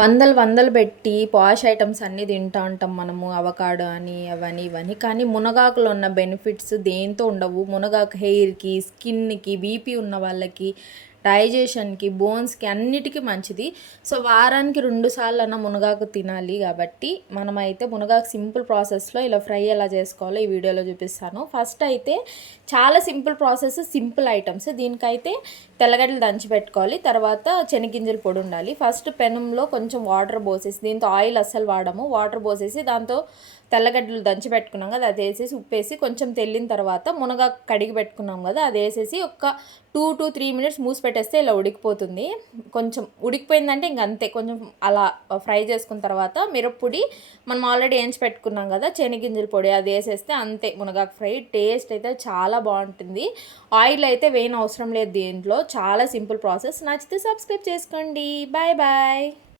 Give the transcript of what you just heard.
వందలు వందలు పెట్టి పాష్ ఐటమ్స్ అన్నీ తింటా ఉంటాం మనము. అవకాడో అని అవని ఇవని. కానీ మునగాకులో ఉన్న బెనిఫిట్స్ దేంతో ఉండవు. మునగాకు హెయిర్కి, స్కిన్కి, బీపీ ఉన్న వాళ్ళకి, డైజెషన్కి, బోన్స్కి అన్నిటికీ మంచిది. సో వారానికి 2 సార్లన్నా మునగాకు తినాలి. కాబట్టి మనమైతే మునగాకు సింపుల్ ప్రాసెస్లో ఇలా ఫ్రై ఎలా చేసుకోవాలో ఈ వీడియోలో చూపిస్తాను. ఫస్ట్ అయితే చాలా సింపుల్ ప్రాసెస్, సింపుల్ ఐటమ్స్. దీనికైతే తెల్లగడ్డలు దంచి పెట్టుకోవాలి. తర్వాత శనగింజల పొడి ఉండాలి. ఫస్ట్ పెనంలో కొంచెం వాటర్ పోసేసి, దీంతో ఆయిల్ అస్సలు వాడము, వాటర్ పోసేసి దాంతో తెల్లగడ్డలు దంచి పెట్టుకున్నాం కదా అది వేసేసి ఉప్పేసి కొంచెం తెల్లిన తర్వాత మునగాకు కడిగి పెట్టుకున్నాం కదా అది వేసేసి ఒక 2 to 3 మినిట్స్ మూసి పెట్టేస్తే ఇలా ఉడికిపోతుంది. కొంచెం ఉడికిపోయిందంటే ఇంక అంతే. కొంచెం అలా ఫ్రై చేసుకున్న తర్వాత మిరప్పొడి మనం ఆల్రెడీ వేయించి పెట్టుకున్నాం కదా శనగింజల పొడి అది వేసేస్తే అంతే. మునగాకు ఫ్రై టేస్ట్ అయితే చాలా బాగుంటుంది. ఆయిల్ అయితే వేయని అవసరం లేదు దీంట్లో. చాలా సింపుల్ ప్రాసెస్. నచ్చితే సబ్స్క్రైబ్ చేసుకోండి. Bye bye.